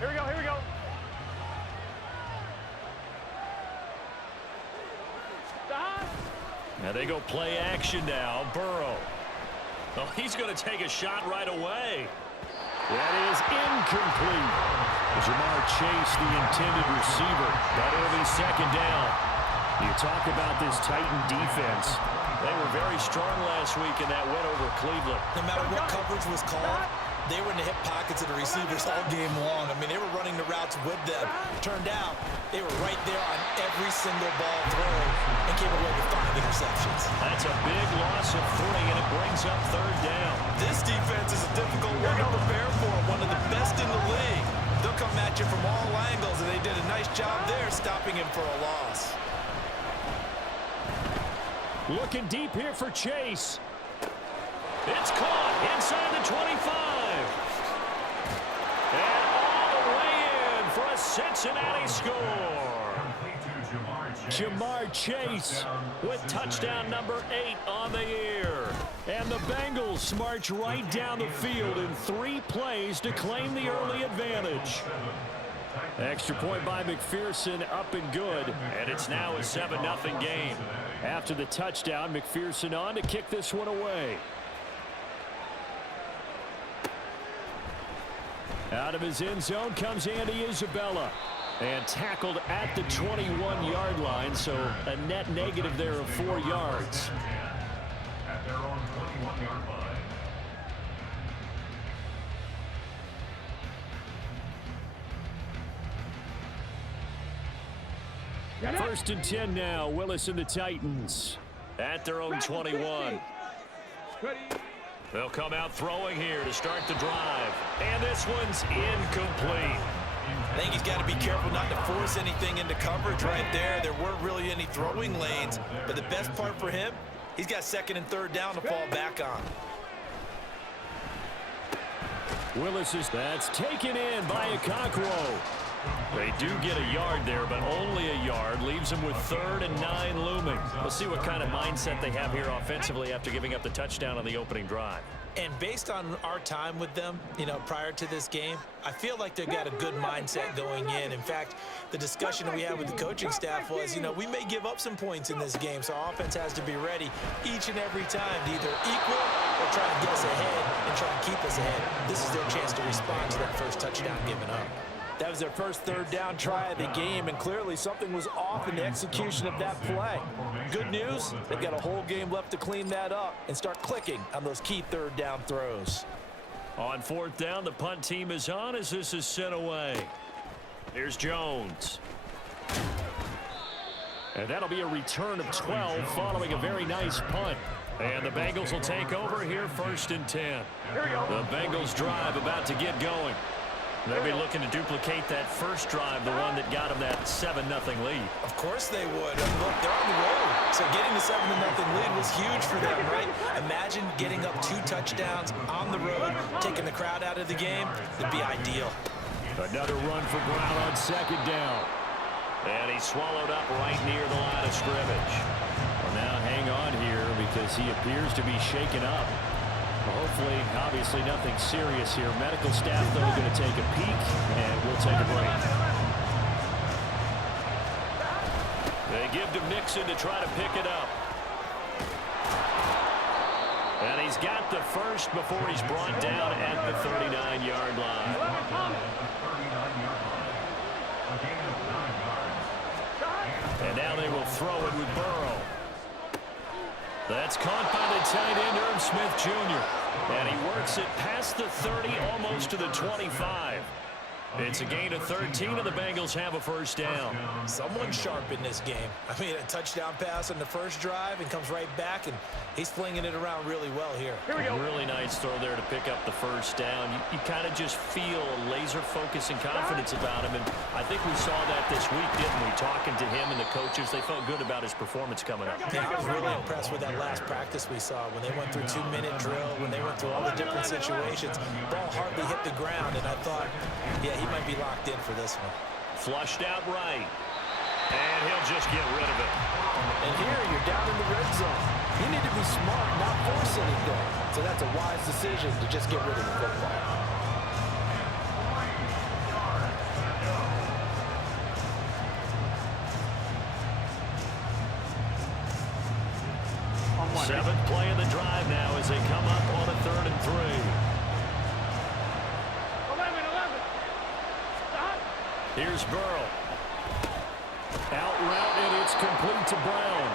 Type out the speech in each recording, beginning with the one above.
Here we go, here we go. Now they go play action now. Burrow. Oh, he's going to take a shot right away. That is incomplete. Jamar Chase, the intended receiver. That'll be second down. You talk about this Titan defense. They were very strong last week in that win over Cleveland. No matter what coverage was called, they were in the hip pockets of the receivers all game long. I mean, they were running the routes with them. Turned out, they were right there on every single ball thrown and came away with 5 interceptions. That's a big loss of 3, and it brings up third down. This defense is a difficult one to prepare for, one of the best in the league. They'll come at you from all angles, and they did a nice job there stopping him for a loss. Looking deep here for Chase. It's caught inside the 25. And all the way in for a Cincinnati score. Jamar Chase with touchdown number 8 on the year. And the Bengals march right down the field in 3 plays to claim the early advantage. Extra point by McPherson, up and good. And it's now a 7-0 game. After the touchdown, McPherson on to kick this one away. Out of his end zone comes Andy Isabella. And tackled at the 21-yard line, so a net negative there of 4 yards. At their own 21-yard line. First and 10 now. Willis and the Titans at their own 21. They'll come out throwing here to start the drive. And this one's incomplete. I think he's got to be careful not to force anything into coverage right there. There weren't really any throwing lanes. But the best part for him, he's got 2nd and 3rd down to fall back on. Willis is that's taken in by Okonkwo. They do get a yard there, but only a yard. Leaves them with 3rd and 9 looming. We'll see what kind of mindset they have here offensively after giving up the touchdown on the opening drive. And based on our time with them, prior to this game, I feel like they've got a good mindset going in. In fact, the discussion that we had with the coaching staff was, we may give up some points in this game, so our offense has to be ready each and every time to either equal or try to get us ahead and try and keep us ahead. This is their chance to respond to that first touchdown given up. That was their first 3rd down try of the game, and clearly something was off in the execution of that play. Good news, they've got a whole game left to clean that up and start clicking on those key 3rd down throws. On 4th down, the punt team is on as this is sent away. Here's Jones. And that'll be a return of 12 following a very nice punt. And the Bengals will take over here 1st and 10. The Bengals drive about to get going. They'll be looking to duplicate that first drive, the one that got them that 7-0 lead. Of course they would. Look, they're on the road. So getting the 7-0 lead was huge for them, right? Imagine getting up 2 touchdowns on the road, taking the crowd out of the game. It'd be ideal. Another run for Brown on 2nd down. And he's swallowed up right near the line of scrimmage. Well, now hang on here because he appears to be shaken up. Hopefully, obviously, nothing serious here. Medical staff, though, going to take a peek, and we'll take a break. They give to Mixon to try to pick it up. And he's got the first before he's brought down at the 39-yard line. And now they will throw it with Burrow. That's caught by the tight end, Irv Smith Jr. And he works it past the 30, almost to the 25. It's a gain of 13, and the Bengals have a first down. Someone sharp in this game. I mean, a touchdown pass on the first drive and comes right back, and he's flinging it around really well here. Here we go. Really nice throw there to pick up the first down. You kind of just feel a laser focus and confidence about him, and I think we saw that this week, didn't we? Talking to him and the coaches, they felt good about his performance coming up. Yeah, I was really impressed with that last practice we saw when they went through 2-minute drill, when they went through all the different situations. Ball hardly hit the ground, and I thought, yeah, he might be locked in for this one. Flushed out right. And he'll just get rid of it. And here, you're down in the red zone. You need to be smart, not force anything. So that's a wise decision to just get rid of the football. Seventh play of the drive now as they come up on a 3rd and 3. 11. Stop. Here's Burrow. Out route, and it's complete to Brown.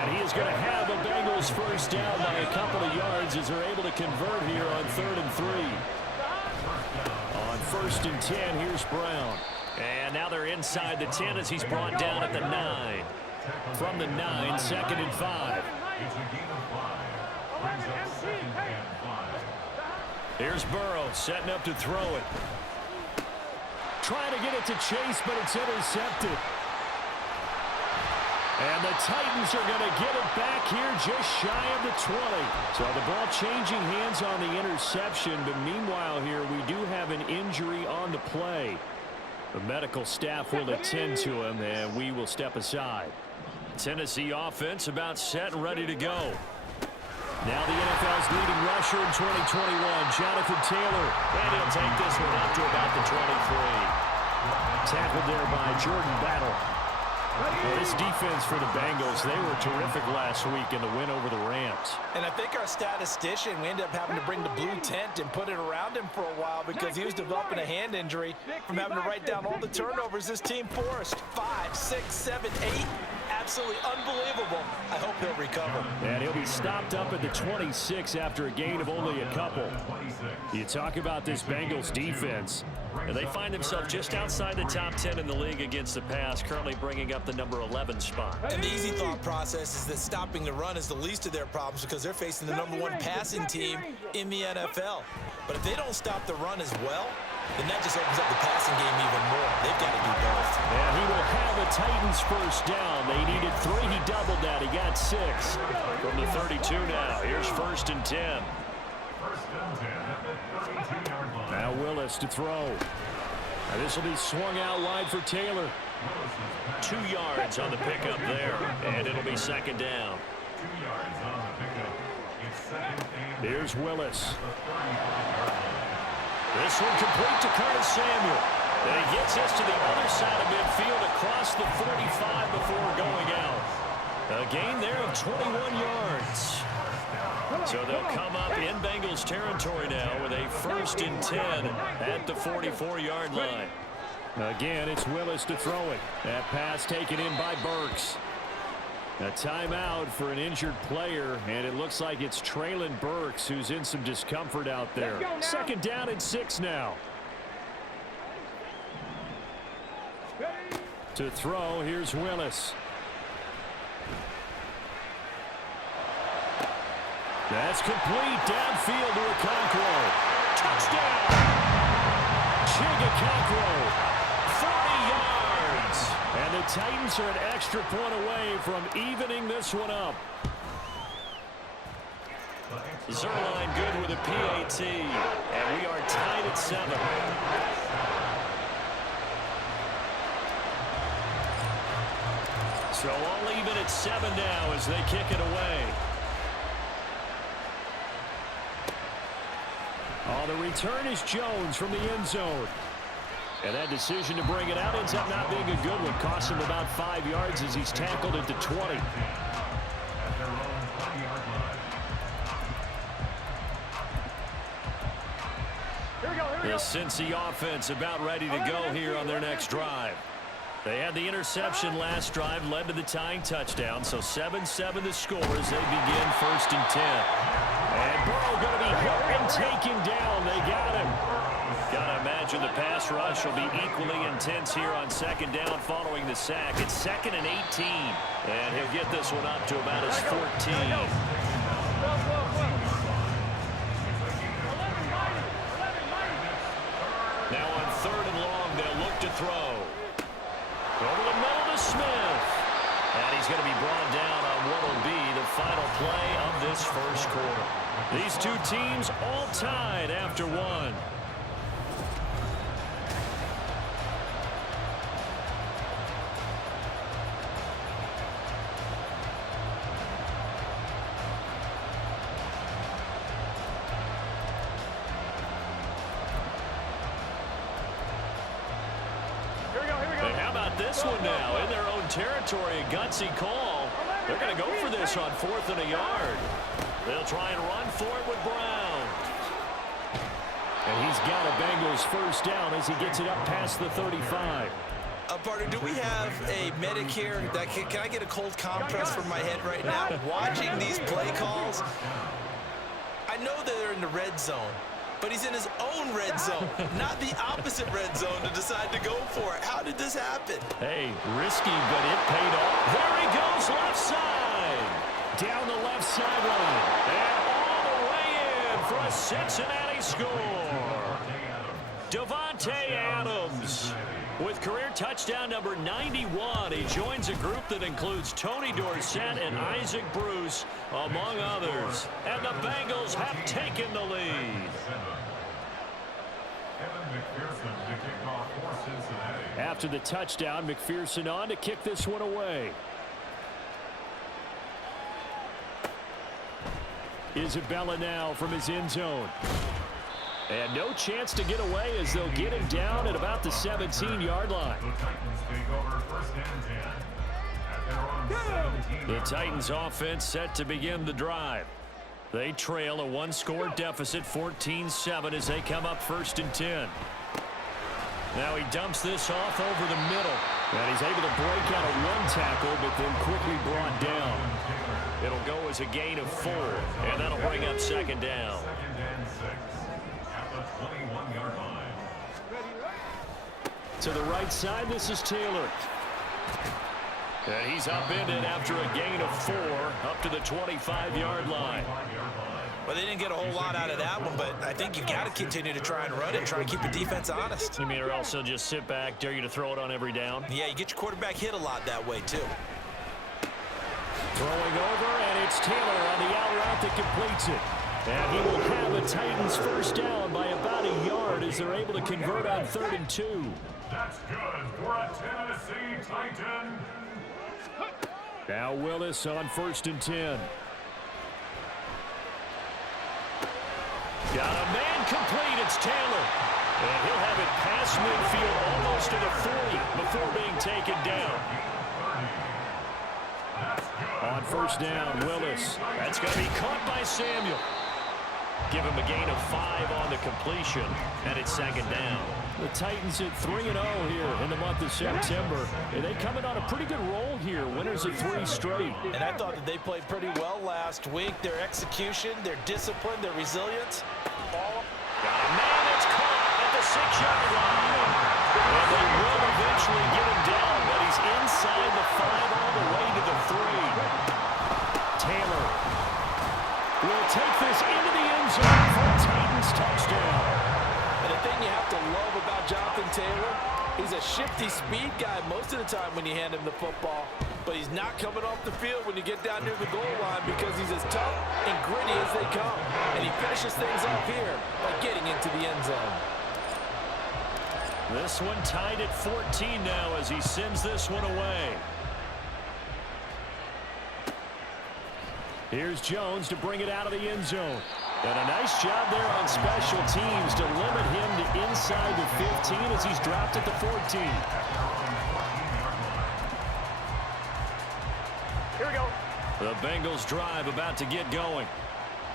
And he is going to have a Bengals first down by a couple of yards as they're able to convert here on 3rd and 3. On 1st and 10, here's Brown. And now they're inside the 10 as he's brought down at the 9. From the 9, 2nd and 5. Here's Burrow setting up to throw it. Trying to get it to Chase, but it's intercepted. And the Titans are going to get it back here just shy of the 20. So the ball changing hands on the interception, but meanwhile here we do have an injury on the play. The medical staff will attend to him, and we will step aside. Tennessee offense about set and ready to go. Now the NFL's leading rusher in 2021, Jonathan Taylor. And he'll take this one up to about the 23. Tackled there by Jordan Battle. Well, this defense for the Bengals, they were terrific last week in the win over the Rams. And I think our statistician, we ended up having to bring the blue tent and put it around him for a while because he was developing a hand injury from having to write down all the turnovers this team forced. 5, 6, 7, 8. Absolutely unbelievable. I hope he'll recover. And he'll be stopped up at the 26 after a gain of only a couple. You talk about this Bengals defense, and they find themselves just outside the top 10 in the league against the pass, currently bringing up the number 11 spot. And the easy thought process is that stopping the run is the least of their problems because they're facing the #1 passing team in the NFL. But if they don't stop the run as well, then that just opens up the passing game even more. They've got to do both. And he will have the Titans first down. They needed 3. He doubled that. He got 6. From the 32 now. Here's 1st and 10. Now Willis to throw. Now this will be swung out wide for Taylor. 2 yards on the pickup there. And it'll be 2nd down. 2 yards on the pickup. It's 2nd and Here's Willis. This one complete to Curtis Samuel. And he gets us to the other side of midfield across the 45 before going out. A gain there of 21 yards. So they'll come up in Bengals territory now with a 1st and 10 at the 44-yard line. Again, it's Willis to throw it. That pass taken in by Burks. A timeout for an injured player, and it looks like it's Traylon Burks who's in some discomfort out there. 2nd down and 6 now. To throw, here's Willis. That's complete downfield to Okonkwo. Touchdown! Okonkwo, 40 yards. And the Titans are an extra point away from evening this one up. Zerline good with a PAT, and we are tied at 7. So all even at 7 now as they kick it away. Oh, the return is Jones from the end zone. And that decision to bring it out ends up not being a good one. Costs him about 5 yards as he's tackled at the 20. The Cincy offense about ready to go here on their next drive. They had the interception last drive, led to the tying touchdown. So 7-7 the score as they begin 1st and 10. And Burrow going to be hit and taken down. They got him. Got to imagine the pass rush will be equally intense here on 2nd down following the sack. It's 2nd and 18. And he'll get this one up to about his 14. Now on 3rd and long, they'll look to throw. Over the middle to Smith. And he's going to be brought down on what will be the final play of this 1st quarter. These two teams all tied after 1. Hey, how about this one now? In their own territory, a gutsy call. They're going to go for this on 4th and a yard. They'll try and run for it with Brown. And he's got a Bengals first down as he gets it up past the 35. Partner, do we have a medic here? Can I get a cold compress for my head right now? Watching these play calls, I know they're in the red zone, but he's in his own red zone, not the opposite red zone to decide to go for it. How did this happen? Hey, risky, but it paid off. There he goes, left side. Down the left sideline. And all the way in for a Cincinnati score. Davante Adams with career touchdown number 91. He joins a group that includes Tony Dorsett and Isaac Bruce, among others. And the Bengals have taken the lead. After the touchdown, McPherson on to kick this one away. Isabella now from his end zone. And no chance to get away as they'll get him down at about the 17-yard line. The Titans offense set to begin the drive. They trail a one-score deficit, 14-7, as they come up 1st and 10. Now he dumps this off over the middle. And he's able to break out of one tackle, but then quickly brought down. It'll go as a gain of 4, and that'll bring up 2nd down. To the right side, this is Taylor. And he's upended after a gain of 4 up to the 25-yard line. Well, they didn't get a whole lot out of that one, but I think you've got to continue to try and run it and try and keep the defense honest. You mean or else they'll just sit back, dare you to throw it on every down? Yeah, you get your quarterback hit a lot that way, too. Throwing over, and it's Taylor on the out route that completes it. And he will have the Titans first down by about a yard as they're able to convert on 3rd and 2. That's good for a Tennessee Titan. Now Willis on 1st and 10. Got a man complete. It's Taylor. And he'll have it past midfield almost to the 40 before being taken down. On 1st down, Willis. That's going to be caught by Samuel. Give him a gain of 5 on the completion, and it's 2nd down. The Titans at 3-0 here in the month of September, and they come in on a pretty good roll here, winners of 3 straight. And I thought that they played pretty well last week. Their execution, their discipline, their resilience. Got a man that's caught at the 6-yard line. And they will eventually get him down, but he's inside the 5 all the way to the 3. Taylor will take this into the end zone for a Titans touchdown. And the thing you have to love about Jonathan Taylor, he's a shifty speed guy most of the time when you hand him the football, but he's not coming off the field when you get down near the goal line because he's as tough and gritty as they come. And he finishes things off here by getting into the end zone. This one tied at 14 now as he sends this one away. Here's Jones to bring it out of the end zone. And a nice job there on special teams to limit him to inside the 15 as he's dropped at the 14. Here we go. The Bengals drive about to get going.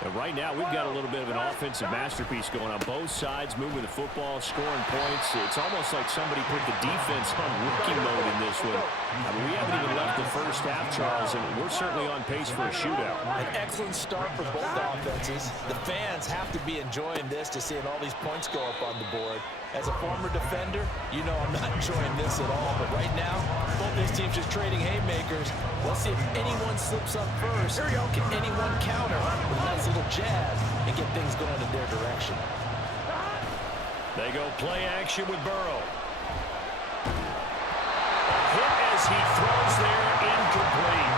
And right now, we've got a little bit of an offensive masterpiece going on both sides, moving the football, scoring points. It's almost like somebody put the defense on rookie mode in this one. I mean, we haven't even left the first half, Charles, and we're certainly on pace for a shootout. An excellent start for both offenses. The fans have to be enjoying this to seeing all these points go up on the board. As a former defender, you know I'm not enjoying this at all. But right now, both these teams just trading haymakers. Let's see if anyone slips up first. Here we go. Can anyone counter with a nice little jab and get things going in their direction? They go play action with Burrow. Hit as he throws there, incomplete.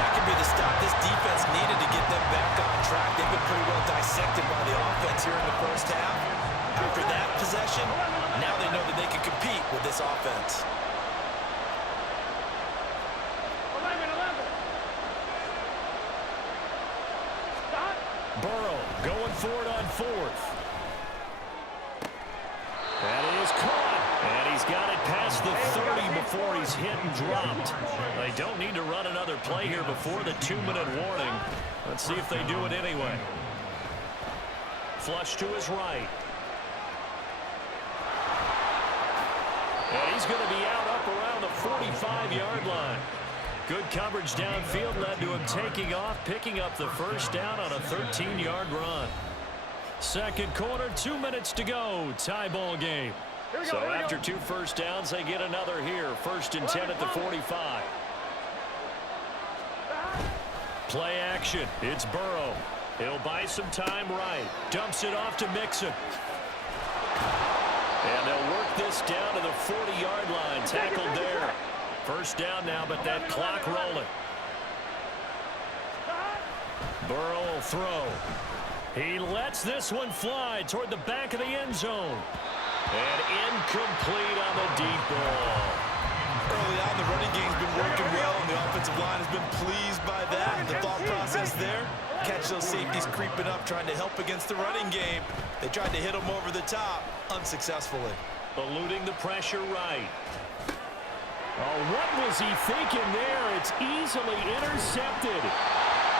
That could be the stop this defense needed to get them back on track. They've been pretty well dissected by the offense here in the first half. After that possession, now they know that they can compete with this offense. Burrow going for it on 4th. That is caught, And he's got it past the 30 before he's hit and dropped. They don't need to run another play here before the 2-minute warning. Let's see if they do it anyway. Flush to his right. And he's going to be out up around the 45-yard line. Good coverage downfield led to him taking off, picking up the first down on a 13-yard run. Second quarter, 2 minutes to go. Tie ball game. So after 2 first downs, they get another here. 1st and 10 at the 45. Play action. It's Burrow. He'll buy some time right. Dumps it off to Mixon. And they'll work this down to the 40-yard line. Tackled there. First down now, but that clock rolling. Burrow will throw. He lets this one fly toward the back of the end zone. And incomplete on the deep ball. Early on, the running game's been working well, and the offensive line has been pleased by that. The thought process there, catch those safeties creeping up, trying to help against the running game. They tried to hit them over the top, unsuccessfully. Eluding the pressure right. Oh, what was he thinking there? It's easily intercepted.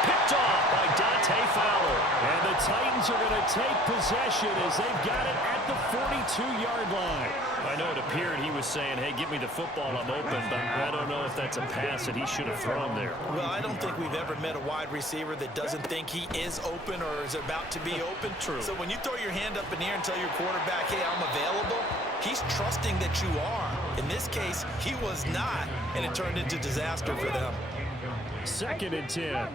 Picked off by Dante Fowler. And the Titans are going to take possession as they've got it at the 42-yard line. I know it appeared he was saying, hey, get me the football, I'm open, but I don't know if that's a pass that he should have thrown there. Well, I don't think we've ever met a wide receiver that doesn't think he is open or is about to be open. True. So when you throw your hand up in the air and tell your quarterback, hey, I'm available, he's trusting that you are. In this case, he was not, and it turned into disaster for them. 2nd and 10.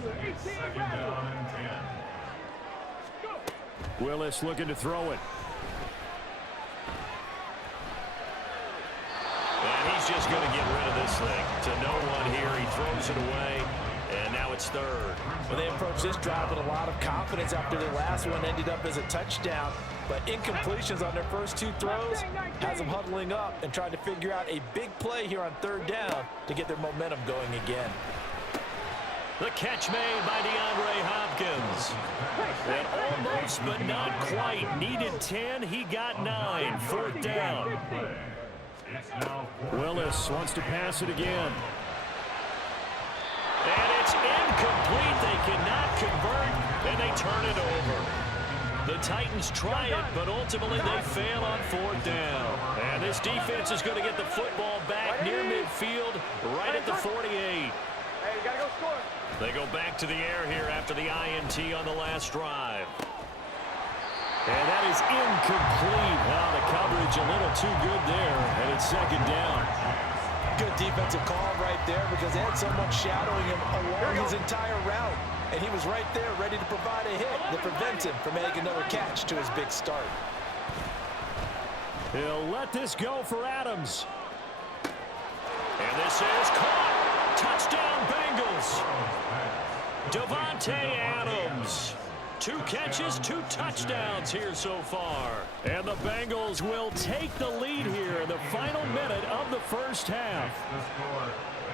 Willis looking to throw it. And he's just going to get rid of this thing. To no one here. He throws it away. And now it's 3rd. Well, they approached this drive with a lot of confidence after their last one ended up as a touchdown. But incompletions on their first 2 throws has them huddling up and trying to figure out a big play here on 3rd down to get their momentum going again. The catch made by DeAndre Hopkins. And almost, but not quite. Needed 10. He got 9. 4th down. Willis wants to pass it again. And it's incomplete. They cannot convert, and they turn it over. The Titans try it, but ultimately they fail on 4th down. And this defense is going to get the football back near midfield, right at the 48. Hey, you gotta go score. They go back to the air here after the INT on the last drive. And that is incomplete. Well, the coverage a little too good there, and it's 2nd down. Good defensive call right there because they had someone shadowing him along his entire route. And he was right there ready to provide a hit that prevents him from making another catch to his big start. He'll let this go for Adams. And this is caught. Touchdown, Bengals. Davante Adams. 2 catches, 2 touchdowns here so far. And the Bengals will take the lead here in the final minute of the first half.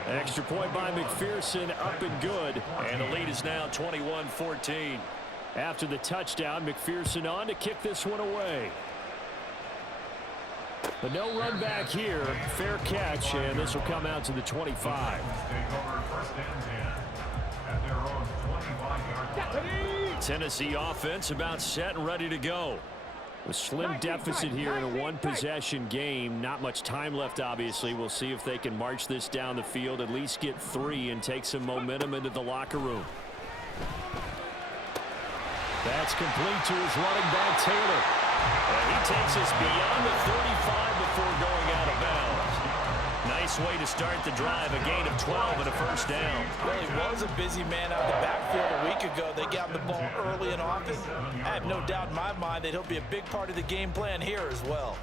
Extra point by McPherson, up and good. And the lead is now 21-14. After the touchdown, McPherson on to kick this one away. But no run back here. Fair catch, and this will come out to the 25. Tennessee offense about set and ready to go. A slim deficit here in a 1-possession game. Not much time left, obviously. We'll see if they can march this down the field, at least get 3 and take some momentum into the locker room. That's complete to his running back, Taylor. And he takes us beyond the 35 before going out of bounds. Nice way to start the drive, a gain of 12 and a first down. Well, he was a busy man out of the backfield a week ago. They got the ball early and often. I have no doubt in my mind that he'll be a big part of the game plan here as well.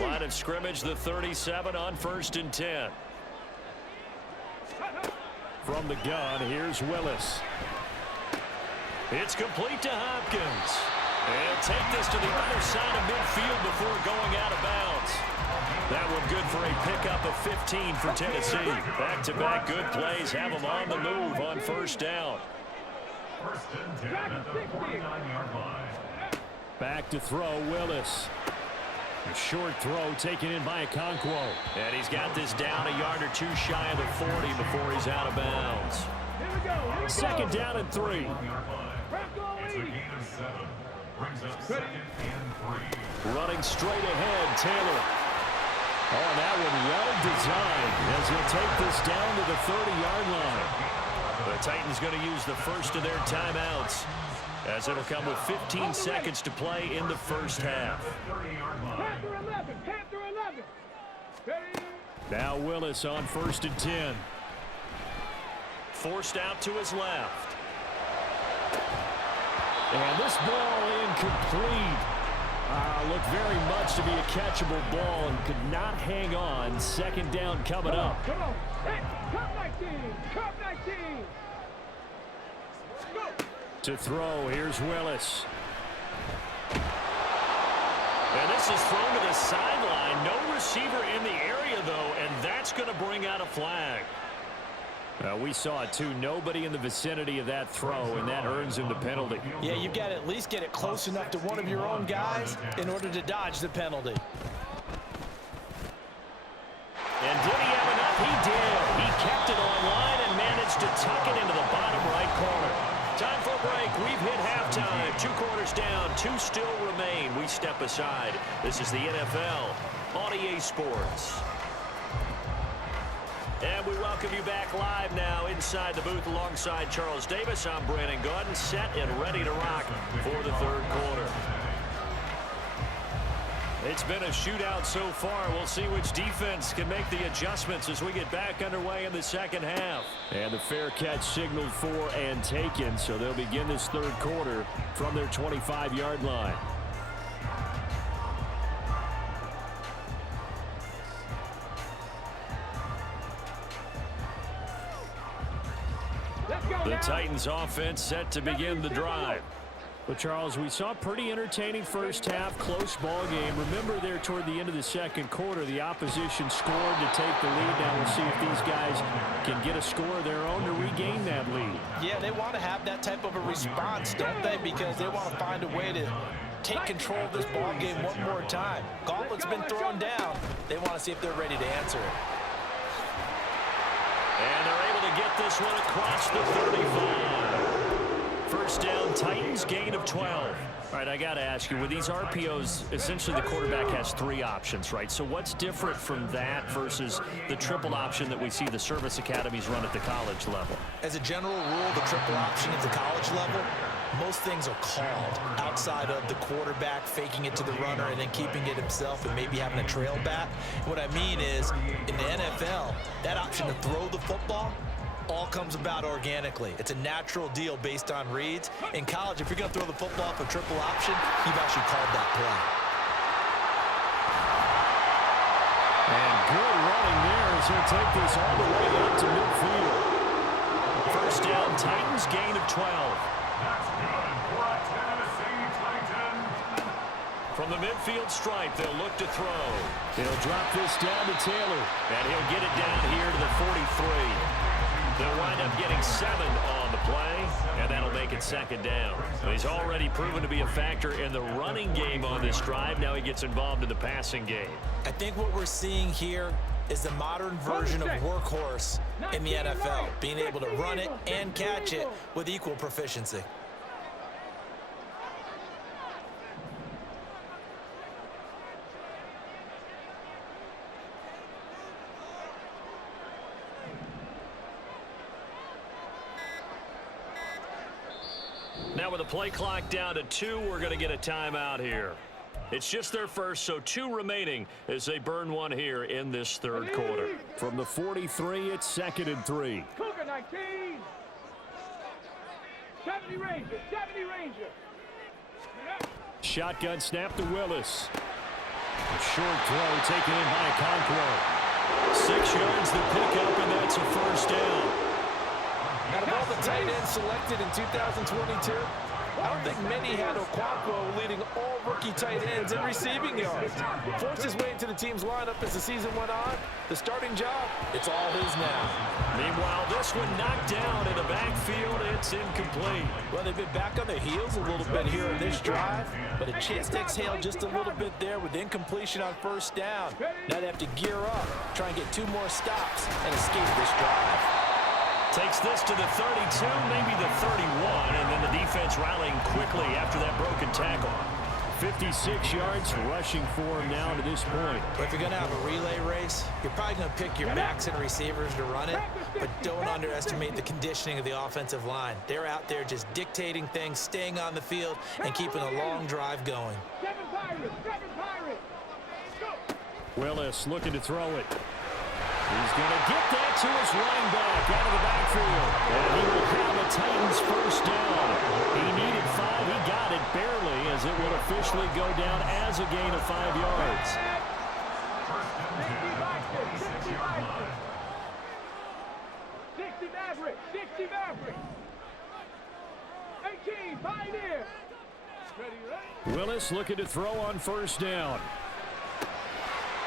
Line of scrimmage, the 37 on 1st and 10. From the gun, here's Willis. It's complete to Hopkins. And take this to the other side of midfield before going out of bounds. That one good for a pickup of 15 for Tennessee. Back-to-back good plays have them on the move on 1st down. First and 10 at the 49-yard line. Back to throw, Willis. A short throw taken in by Okonkwo. And he's got this down a yard or two shy of the 40 before he's out of bounds. Second down and 3. It's a gain of 7. Brings up second and 3. Running straight ahead, Taylor. Oh, and that one well designed as he'll take this down to the 30-yard line. The Titans going to use the first of their timeouts, as it'll come with 15 seconds to play in the first half. Now Willis on 1st and 10. Forced out to his left. And this ball incomplete. Looked very much to be a catchable ball and could not hang on. Second down coming up. Come on. Hey, cup 19. Cup 19. Go. To throw, here's Willis. And this is thrown to the sideline. No receiver in the area, though, and that's going to bring out a flag. We saw it, too. Nobody in the vicinity of that throw, and that earns him the penalty. Yeah, you've got to at least get it close enough to one of your own guys in order to dodge the penalty. And did he have enough? He did. He kept it on line and managed to tuck it into the bottom right corner. Time for a break. We've hit halftime. 2 quarters down. 2 still remain. We step aside. This is the NFL on EA Sports. And we welcome you back live now inside the booth alongside Charles Davis. I'm Brandon Gaudin, set and ready to rock for the third quarter. It's been a shootout so far. We'll see which defense can make the adjustments as we get back underway in the second half. And the fair catch signaled for and taken, so they'll begin this third quarter from their 25-yard line. The Titans offense set to begin the drive. But, Charles, we saw a pretty entertaining first half, close ball game. Remember there toward the end of the second quarter, the opposition scored to take the lead. Now we'll see if these guys can get a score of their own to regain that lead. Yeah, they want to have that type of a response, don't they? Because they want to find a way to take control of this ball game one more time. Gauntlet's been thrown down. They want to see if they're ready to answer it. And they're able to get this one across the 35. First down, Titans, gain of 12. All right, I got to ask you, with these RPOs, essentially the quarterback has 3 options, right? So what's different from that versus the triple option that we see the service academies run at the college level? As a general rule, the triple option at the college level, most things are called outside of the quarterback faking it to the runner and then keeping it himself and maybe having a trail back. What I mean is, in the NFL, that option to throw the football all comes about organically. It's a natural deal based on reads. In college, if you're going to throw the football for triple option, you've actually called that play. And good running there as he'll take this all the way up to midfield. First down, Titans, gain of 12. That's good for a Tennessee Titan. From the midfield stripe, they'll look to throw. He'll drop this down to Taylor, and he'll get it down here to the 43. They'll wind up getting 7 on the play, and that'll make it second down. He's already proven to be a factor in the running game on this drive. Now he gets involved in the passing game. I think what we're seeing here is the modern version of workhorse in the NFL, being able to run it and catch it with equal proficiency. Now with the play clock down to 2, we're going to get a timeout here. It's just their first, so 2 remaining as they burn one here in this third quarter. From the 43, it's second and 3. Cougar 19. 70 Ranger. 70 Ranger. Shotgun snap to Willis. A short throw taken in by Okonkwo. 6 yards the pickup, and that's a first down. Out of all the tight ends selected in 2022, I don't think many had Okonkwo leading all rookie tight ends in receiving yards. Forced his way into the team's lineup as the season went on. The starting job, it's all his now. Meanwhile, this one knocked down in the backfield. It's incomplete. Well, they've been back on their heels a little bit here in this drive, but a chance to exhale just a little bit there with incompletion on first down. Now they have to gear up, try and get 2 more stops, and escape this drive. Takes this to the 32, maybe the 31, and then the defense rallying quickly after that broken tackle. 56 yards rushing for him now to this point. If you're going to have a relay race, you're probably going to pick your backs and receivers to run it, but don't underestimate the conditioning of the offensive line. They're out there just dictating things, staying on the field, and keeping a long drive going. Seven Pirates! Seven Pirates! Go! Willis looking to throw it. He's going to get that to his running back out of the backfield. And he will have the Titans first down. He needed 5. He got it barely as it will officially go down as a gain of 5 yards. 60 Maverick! 60 Maverick! 18 Pioneer! Ready, ready? Willis looking to throw on first down.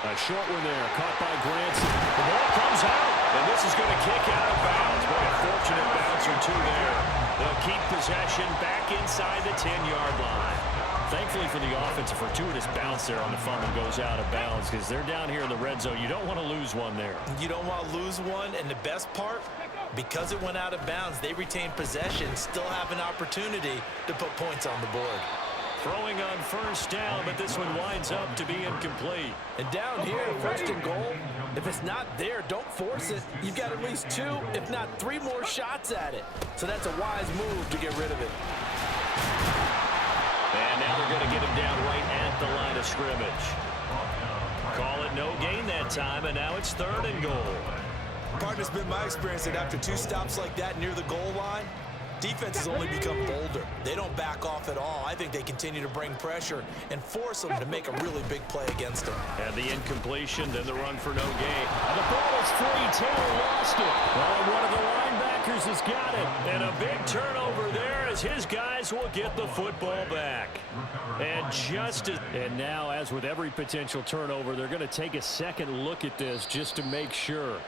A short one there, caught by Granson. The ball comes out, and this is going to kick out of bounds. Boy, a fortunate bounce or two there. They'll keep possession back inside the 10-yard line. Thankfully for the offense, a fortuitous bounce there on the fumble goes out of bounds because they're down here in the red zone. You don't want to lose one there. You don't want to lose one, and the best part, because it went out of bounds, they retained possession, still have an opportunity to put points on the board. Throwing on first down, but this one winds up to be incomplete. And down here, first and goal, if it's not there, don't force it. You've got at least 2, if not 3 more shots at it. So that's a wise move to get rid of it. And now they're going to get him down right at the line of scrimmage. Call it no gain that time, and now it's 3rd and goal. Partner's been my experience that after 2 stops like that near the goal line, defense has only become bolder. They don't back off at all. I think they continue to bring pressure and force them to make a really big play against them. And the incompletion, then the run for no gain. And the ball is free. Taylor lost it. Well, one of the linebackers has got it. And a big turnover there as his guys will get the football back. And now, as with every potential turnover, they're going to take a second look at this just to make sure.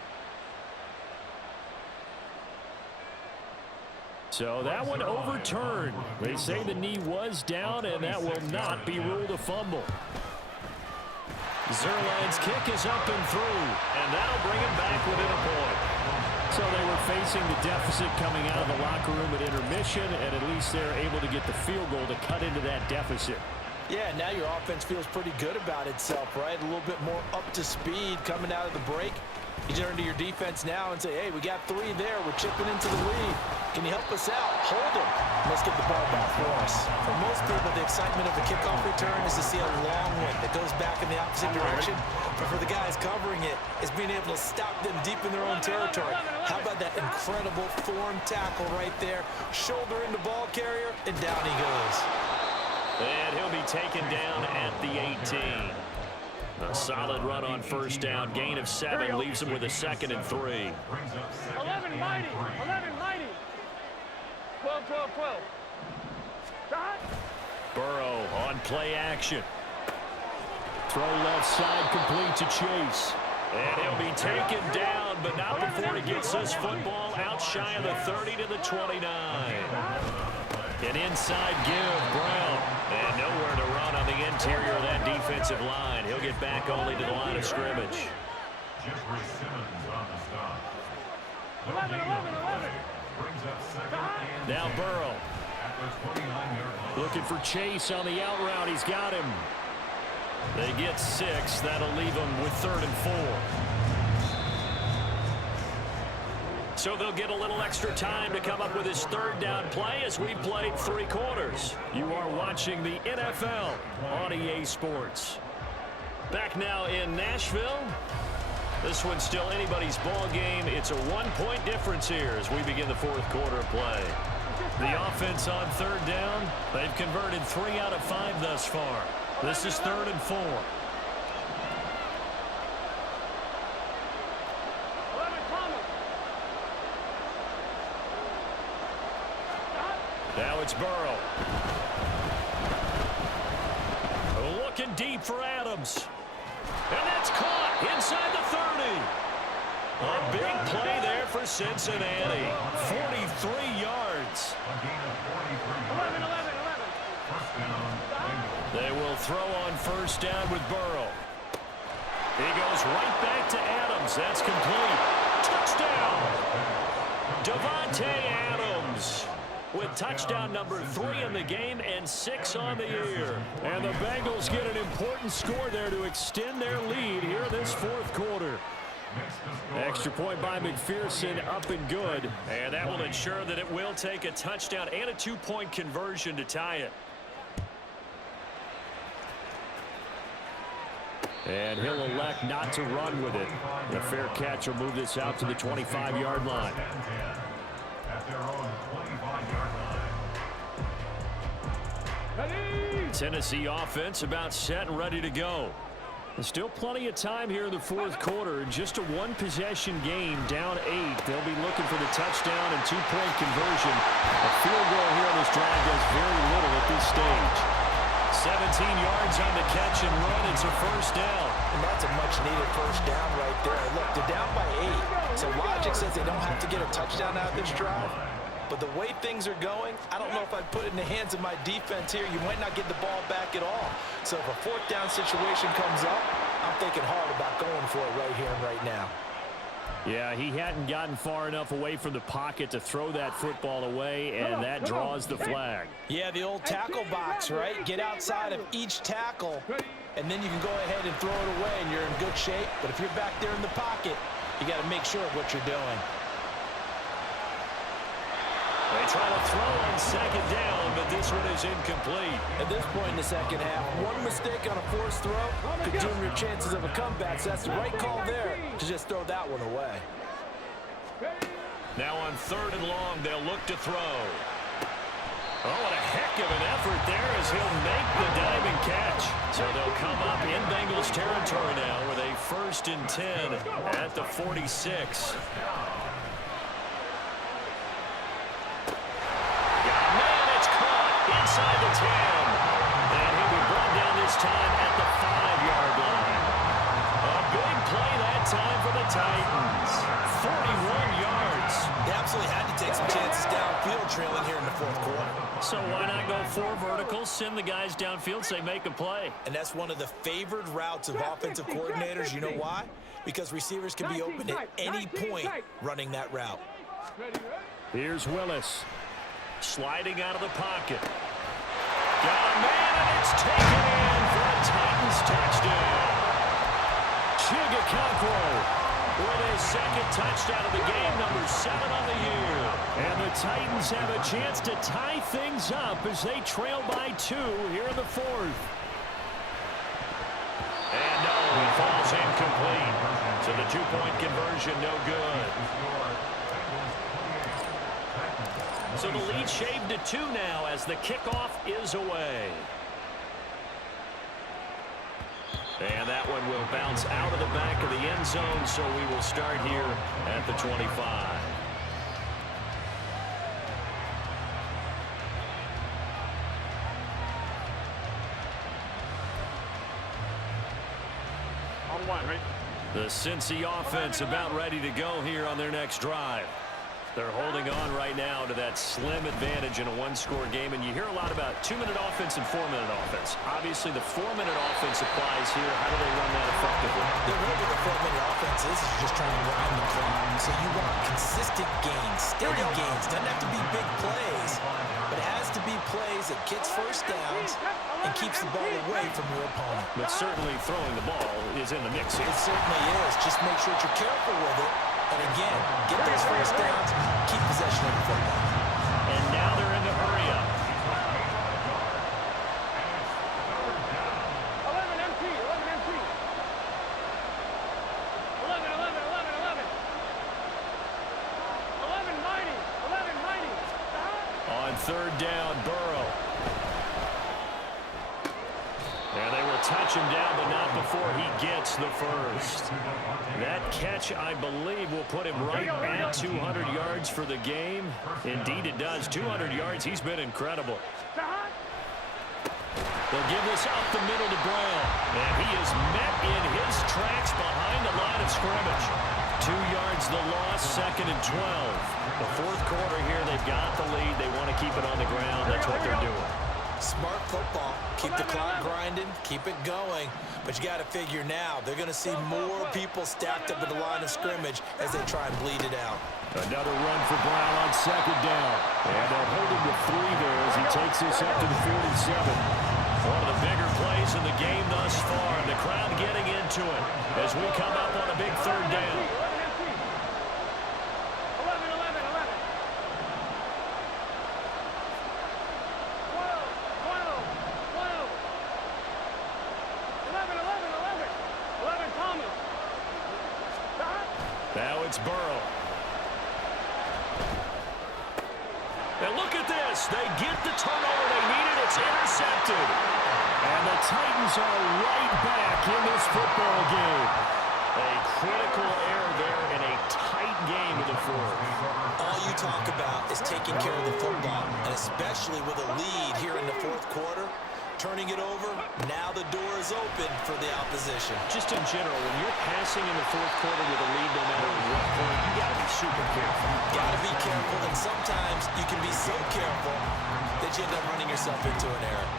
So that one overturned. They say the knee was down, and that will not be ruled a fumble. Zerline's kick is up and through, and that'll bring him back within a point. So they were facing the deficit coming out of the locker room at intermission, and at least they're able to get the field goal to cut into that deficit. Yeah, now your offense feels pretty good about itself, right? A little bit more up to speed coming out of the break. You turn to your defense now and say, hey, we got 3 there. We're chipping into the lead. Can you help us out? Hold them. Let's get the ball back for us. For most people, the excitement of the kickoff return is to see a long one that goes back in the opposite direction. But for the guys covering it, it's being able to stop them deep in their own territory. How about that incredible form tackle right there? Shoulder into ball carrier, and down he goes. And he'll be taken down at the 18. A solid run on first down. Gain of 7 leaves him with a 2nd and 3. 11 mighty! 11 mighty! 12, 12, 12. Shot! Burrow on play action. Throw left side complete to Chase. And he'll be taken down, but not before he gets this football out shy of the 30 to the 29. An inside give, Brown. And nowhere to run on the interior of that defensive line. He'll get back only to the line of scrimmage. 11, 11, 11. Now Burrow. Looking for Chase on the out route. He's got him. They get 6. That'll leave them with 3rd and 4. So they'll get a little extra time to come up with his 3rd down play as we played 3 quarters. You are watching the NFL on EA Sports. Back now in Nashville. This one's still anybody's ball game. It's a 1-point difference here as we begin the 4th quarter of play. The offense on 3rd down. They've converted 3 out of 5 thus far. This is 3rd and 4. Now it's Burrow. Looking deep for Adams. And that's caught inside the 30. A big play there for Cincinnati. 43 yards. 11. They will throw on first down with Burrow. He goes right back to Adams. That's complete. Touchdown. Davante Adams with touchdown number 3 in the game and 6 on the year. And the Bengals get an important score there to extend their lead here in this fourth quarter. Extra point by McPherson, up and good. And that will ensure that it will take a touchdown and a 2-point conversion to tie it. And he'll elect not to run with it. The fair catch will move this out to the 25-yard line. At their own 25-yard line. Tennessee offense about set and ready to go. There's still plenty of time here in the fourth quarter. Just a one-possession game, down 8. They'll be looking for the touchdown and 2-point conversion. A field goal here on this drive does very little at this stage. 17 yards on the catch and run. It's a first down. And that's a much-needed first down right there. Look, they're down by 8. So logic says they don't have to get a touchdown out of this drive. But the way things are going, I don't know if I'd put it in the hands of my defense here. You might not get the ball back at all. So if a fourth down situation comes up, I'm thinking hard about going for it right here and right now. Yeah, he hadn't gotten far enough away from the pocket to throw that football away, and that draws the flag. Yeah, the old tackle box, right? Get outside of each tackle, and then you can go ahead and throw it away, and you're in good shape. But if you're back there in the pocket, you got to make sure of what you're doing. They try to throw on second down, but this one is incomplete. At this point in the second half, one mistake on a forced throw could doom your chances of a comeback. So that's the right call there to just throw that one away. Now on 3rd and long, they'll look to throw. Oh, what a heck of an effort there as he'll make the diving catch. So they'll come up in Bengals territory now with a 1st and 10 at the 46. Inside the 10. And he'll be brought down this time at the 5-yard line. A big play that time for the Titans. 41 yards. They absolutely had to take some chances downfield trailing here in the fourth quarter. So why not go 4 verticals, send the guys downfield, say make a play. And that's one of the favored routes of offensive coordinators. You know why? Because receivers can be open at any point running that route. Here's Willis. Sliding out of the pocket. Got a man, and it's taken in for a Titans touchdown. Chigakokwo with his 2nd touchdown of the game, number 7 on the year. And the Titans have a chance to tie things up as they trail by 2 here in the 4th. And no, it falls incomplete. So the 2-point conversion, no good. So the lead shaved to 2 now as the kickoff is away. And that one will bounce out of the back of the end zone, so we will start here at the 25. On 1, right? The Cincy offense about ready to go here on their next drive. They're holding on right now to that slim advantage in a 1-score game, and you hear a lot about 2-minute offense and 4-minute offense. Obviously, the 4-minute offense applies here. How do they run that effectively? The real what the 4-minute offense is you're just trying to grind the clock. So you want consistent gains, steady gains. Doesn't have to be big plays, but it has to be plays that gets first downs and keeps the ball away from your opponent. But certainly throwing the ball is in the mix here. It certainly is. Just make sure that you're careful with it. And again, get those first downs, keep possession of the football. And now they're in the hurry up. 11 empty. 11 mighty. On 3rd down, Burrow. And they will touch him down, but not before he gets the first. That catch, I believe, will put him right at 200 yards for the game. Indeed, it does. 200 yards. He's been incredible. They'll give this up the middle to Brown. And he is met in his tracks behind the line of scrimmage. 2 yards the loss, 2nd and 12. The fourth quarter here, they've got the lead. They want to keep it on the ground. That's what they're doing. Smart football. Keep the clock grinding, keep it going. But you got to figure now, they're going to see more people stacked up at the line of scrimmage as they try and bleed it out. Another run for Brown on 2nd down. And they'll hold him to 3 there as he takes this up to the 47. One of the bigger plays in the game thus far. And the crowd getting into it as we come up on a big 3rd down. 11, Thomas. Now it's Burrow. And look at this. They get the turnover they needed. It's intercepted. And the Titans are right back in this football game. A critical error there in a tight game in the fourth. All you talk about is taking care of the football, and especially with a lead here in the fourth quarter. Turning it over, now the door is open for the opposition. Just in general, when you're passing in the fourth quarter with a lead, no matter what point, you got to be super careful. Got to be careful, and sometimes you can be so careful that you end up running yourself into an error.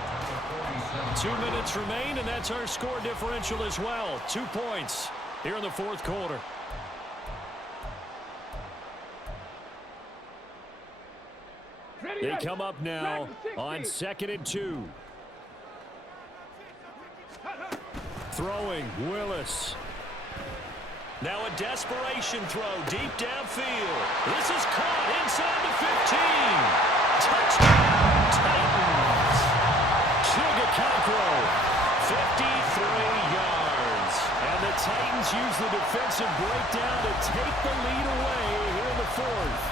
2 minutes remain, and that's our score differential as well. 2 points here in the fourth quarter. They come up now on 2nd and 2. Throwing, Willis. Now a desperation throw deep downfield. This is caught inside the 15. Touchdown, Titans. Chigakakro, 53 yards. And the Titans use the defensive breakdown to take the lead away here in the fourth.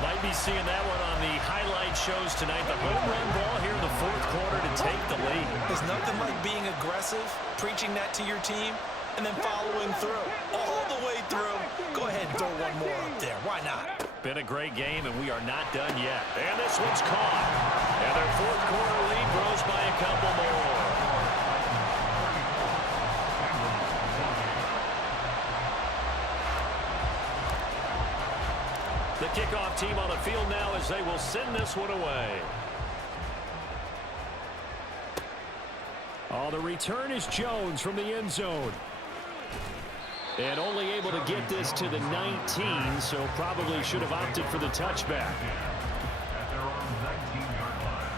Might be seeing that one on the highlight shows tonight. The home run ball here in the fourth quarter to take the lead. There's nothing like being aggressive, preaching that to your team, and then following through. All the way through. Go ahead and throw one more up there. Why not? Been a great game, and we are not done yet. And this one's caught. And their fourth quarter lead grows by a couple more. The kickoff team on the field now as they will send this one away. Oh, the return is Jones from the end zone. And only able to get this to the 19, so probably should have opted for the touchback. At their own 19-yard line.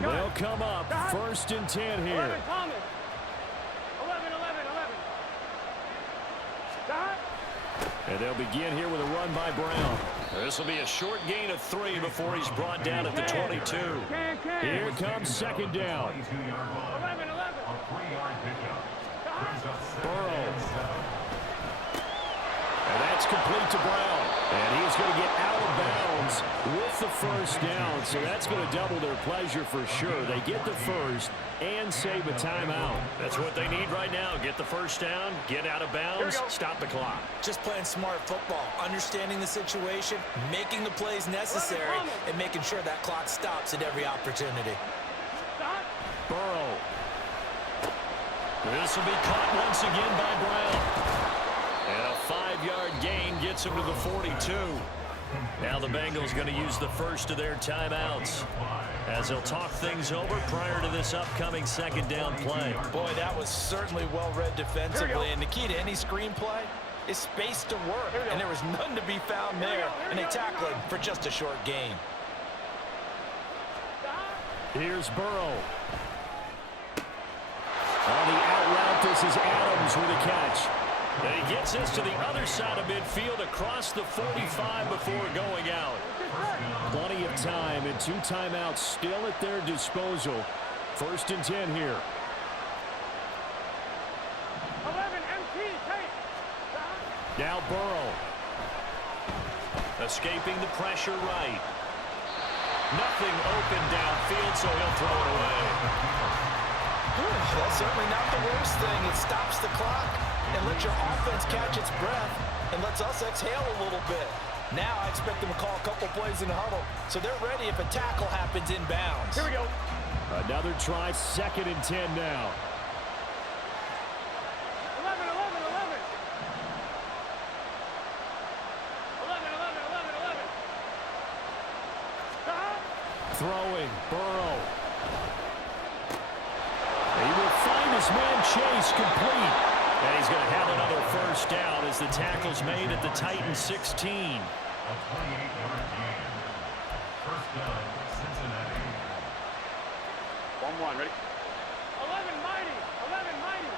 They'll come up 1st and 10 here. 11, Thomas. 11. And they'll begin here with a run by Brown. This will be a short gain of 3 before he's brought down at the 22. Here comes 2nd down. 22-yard line. 11. A 3-yard pickup. Brings up 2nd Burrow. and 7. And that's complete to Brown. And he's going to get out of bounds with the first down. So that's going to double their pleasure for sure. They get the first and save a timeout. That's what they need right now. Get the first down, get out of bounds, stop the clock. Just playing smart football, understanding the situation, making the plays necessary, and making sure that clock stops at every opportunity. Burrow. This will be caught once again by Brown. And a 5-yard gain gets him to the 42. Now the Bengals going to use the first of their timeouts as they'll talk things over prior to this upcoming 2nd down play. Boy, that was certainly well-read defensively, and the key to any screenplay is space to work, and there was none to be found there, and they tackled him for just a short gain. Here's Burrow. On the out route, this is Adams with a catch. And he gets this to the other side of midfield across the 45 before going out. Plenty of time and 2 timeouts still at their disposal. 1st and 10 here. Now Burrow. Escaping the pressure right. Nothing open downfield, so he'll throw it away. That's certainly not the worst thing. It stops the clock and lets your offense catch its breath and lets us exhale a little bit. Now I expect them to call a couple plays in the huddle, so they're ready if a tackle happens inbounds. Here we go. Another try, 2nd and 10 now. 11, 11, 11. 11, 11, 11, 11. Stop. Throwing, Burrow. He will find his man Chase complete. And he's going to have another first down as the tackle's made at the Titans 16. A 28-yard gain. First down, Cincinnati. 1-1, ready? 11, mighty. 11, mighty.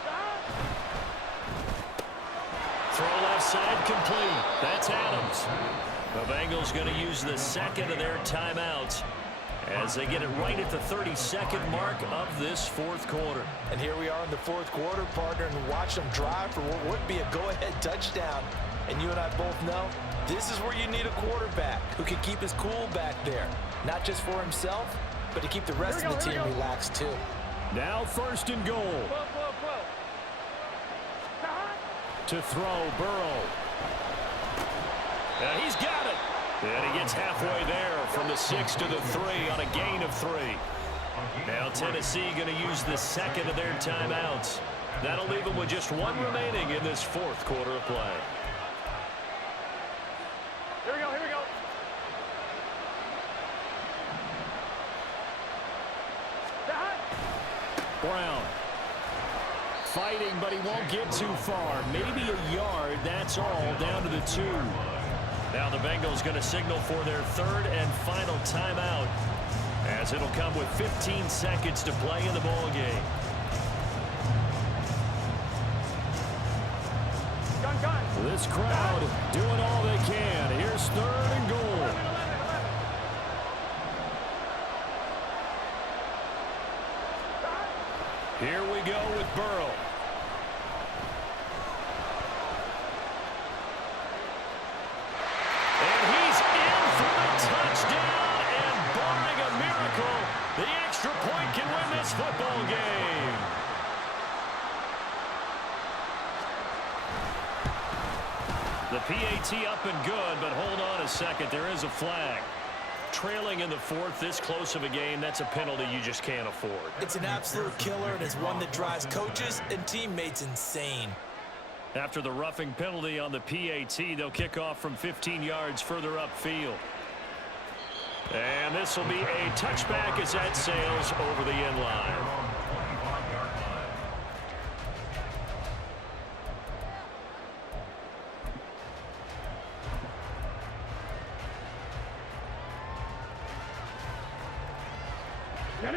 Stop. Throw left side complete. That's Adams. The Bengals going to use the second of their timeouts as they get it right at the 32nd mark of this 4th quarter. And here we are in the 4th quarter, partner, and watch them drive for what would be a go-ahead touchdown. And you and I both know this is where you need a quarterback who can keep his cool back there, not just for himself, but to keep the rest of the team relaxed too. Now 1st and goal. 12, 12, 12. Stop. To throw, Burrow. And he's got it. And he gets halfway there from the 6 to the 3 on a gain of 3. Now Tennessee going to use the second of their timeouts. That'll leave them with just one remaining in this 4th quarter of play. Here we go, here we go. Stop. Brown. Fighting, but he won't get too far. Maybe a yard, that's all, down to the 2. Now the Bengals going to signal for their 3rd and final timeout, as it'll come with 15 seconds to play in the ball game. Gun, gun. This crowd doing all they can. Here's 3rd and goal. 11, 11, 11. Stop. Here we go with Burrow. And he's in for the touchdown, and barring a miracle, the extra point can win this football game. The PAT up and good, but hold on a second. There is a flag. Trailing in the 4th, this close of a game, that's a penalty you just can't afford. It's an absolute killer, and it's one that drives coaches and teammates insane. After the roughing penalty on the PAT, they'll kick off from 15 yards further upfield. And this will be a touchback as that sails over the end line. On the 25-yard line.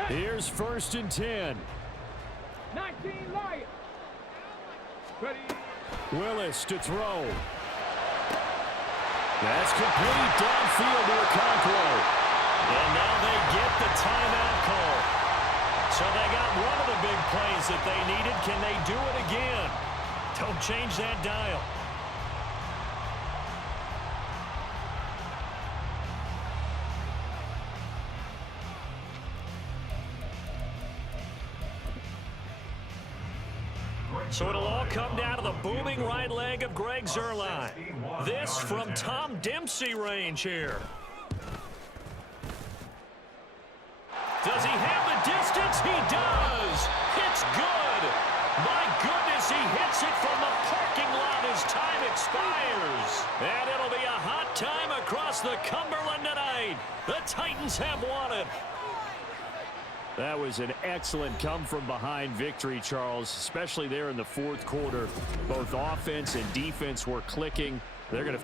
Here's 1st and 10. 19 Lions. Ready. Willis to throw. That's complete downfield to Okonkwo. And now they get the timeout call. So they got one of the big plays that they needed. Can they do it again? Don't change that dial. So it'll all come down to the booming right leg of Greg Zuerlein. This from Tom Dempsey range here. Does he have the distance? He does. It's good. My goodness, he hits it from the parking lot as time expires. And it'll be a hot time across the Cumberland tonight. The Titans have won it. That was an excellent come-from-behind victory, Charles, especially there in the 4th quarter. Both offense and defense were clicking. They're going to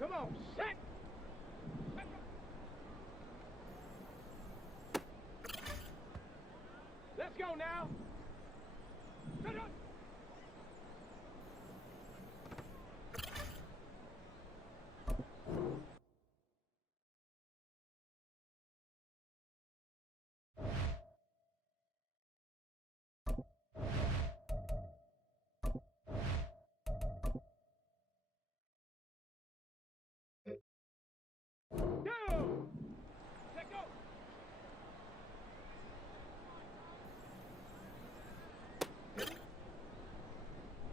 Come on, set. Let's go now. Shut up. Go. Let go.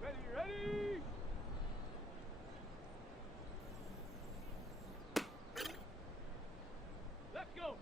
Ready, ready. Let's go.